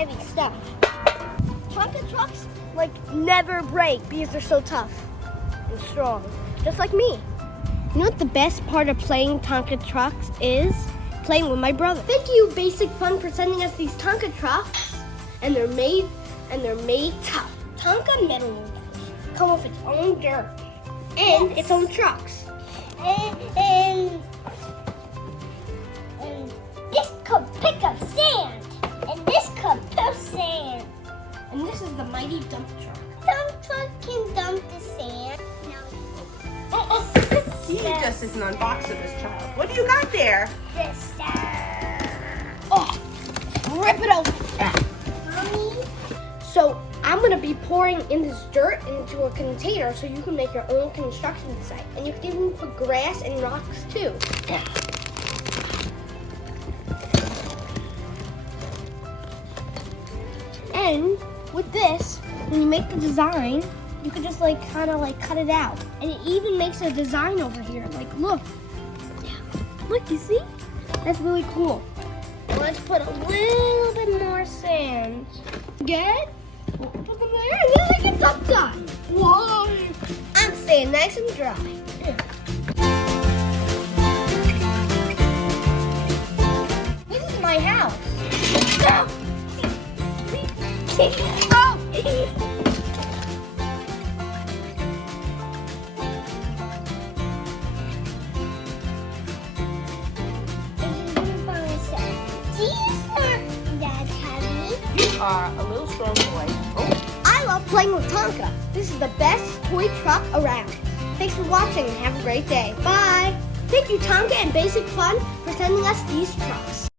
heavy stuff. Tonka trucks never break because they're so tough and strong, just like me. You know what the best part of playing Tonka trucks is? Playing with my brother. Thank you, Basic Fun, for sending us these Tonka trucks, and they're made tough. Tonka metal come with its own dirt and its own trucks. And this could pick up sand, and this could push sand. And this is the mighty dump truck. Dump truck can dump the sand. He just is an unboxer, this child. What do you got there? This. Oh, rip it open. Mommy. So I'm gonna be pouring in this dirt into a container so you can make your own construction site, and you can even put grass and rocks too. And with this, when you make the design, you could just kind of cut it out. And it even makes a design over here. Look. Look, you see? That's really cool. Let's put a little bit more sand. Good? Put them there and then I get stuff done. Whoa! I'm staying nice and dry. This is my house. Oh! You are a little strong boy. Oh. I love playing with Tonka. This is the best toy truck around. Thanks for watching and have a great day. Bye. Thank you, Tonka and Basic Fun, for sending us these trucks.